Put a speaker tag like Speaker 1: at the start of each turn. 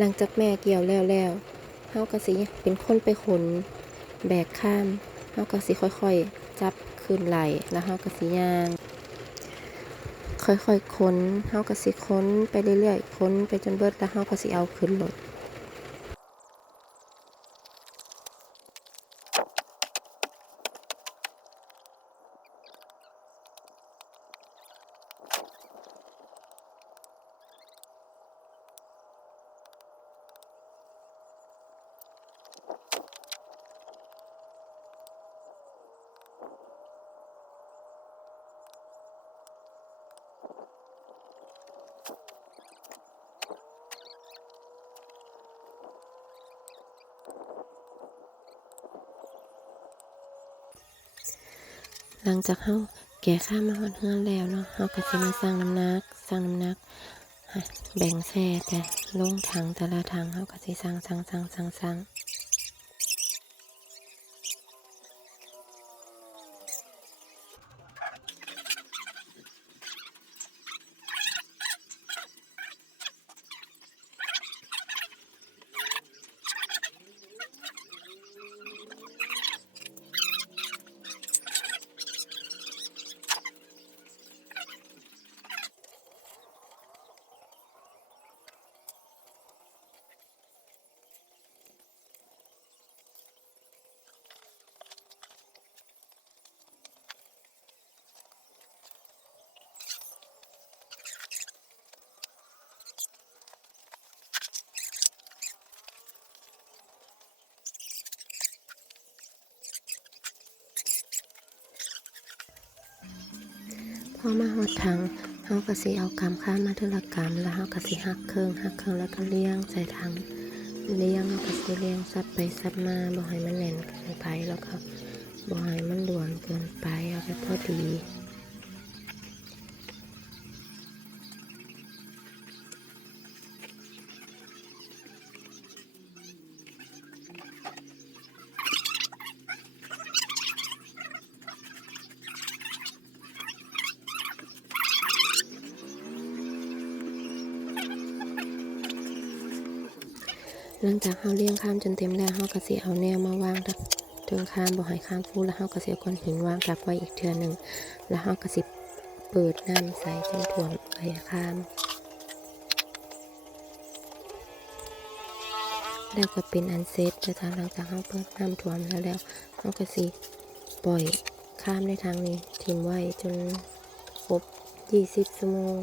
Speaker 1: หลังจากแม่เกี่ยวแล้วแล้วเฮากะสิเป็นคนไปขน แบกข้ามเฮากะสิค่อยๆ จับคืนไหลแล้วเฮากะสิย่าง ค่อยๆค้นเฮากะสิค้นไปเรื่อยๆค้นไปจนเบิดแล้วเฮากะสิเอาขึ้นรถ หลังจากเฮาแก่ข้ามมาฮอดเฮือนแล้วเนาะเฮาก็สิมาสร้างน้ำหนักสร้างน้ำหนักแบ่งแช่แต่ลงถังแต่ละถังเฮาก็สิสร้างสร้างสร้างสร้างสร้าง พอมาหอดถังเฮาก็สิเอากำข้ามมาเทอละกำแล้วเฮาก็สิหักเครื่องหักเครื่องแล้วก็เลี้ยงใส่ถังเลี้ยงแล้วก็สิเลี้ยงซับไปซับมาบ่ให้มันแน่นเกินไปแล้วก็บ่ให้มันหลวมเกินไปเอาไปพอดี หลังจากเฮาเลี้ยงข้ามจนเต็มแล้วเฮาก็สิเอาแนวมาวางทับถึงข้ามบ่ให้ข้ามฟูแล้วเฮาก็สิเอาก้อนหินวางทับไว้อีกเทื่อหนึงแล้วเฮาก็สิเปิดน้ำใส่จนท่วมไปข้ามแล้วก็เป็นอันเซตจะทางหลังจากเฮาเปิดน้ำท่วมแล้วแล้วเฮาก็สิปล่อยข้ามในทางนี้ ทิ้งไว้จนครบ20ชั่วโมง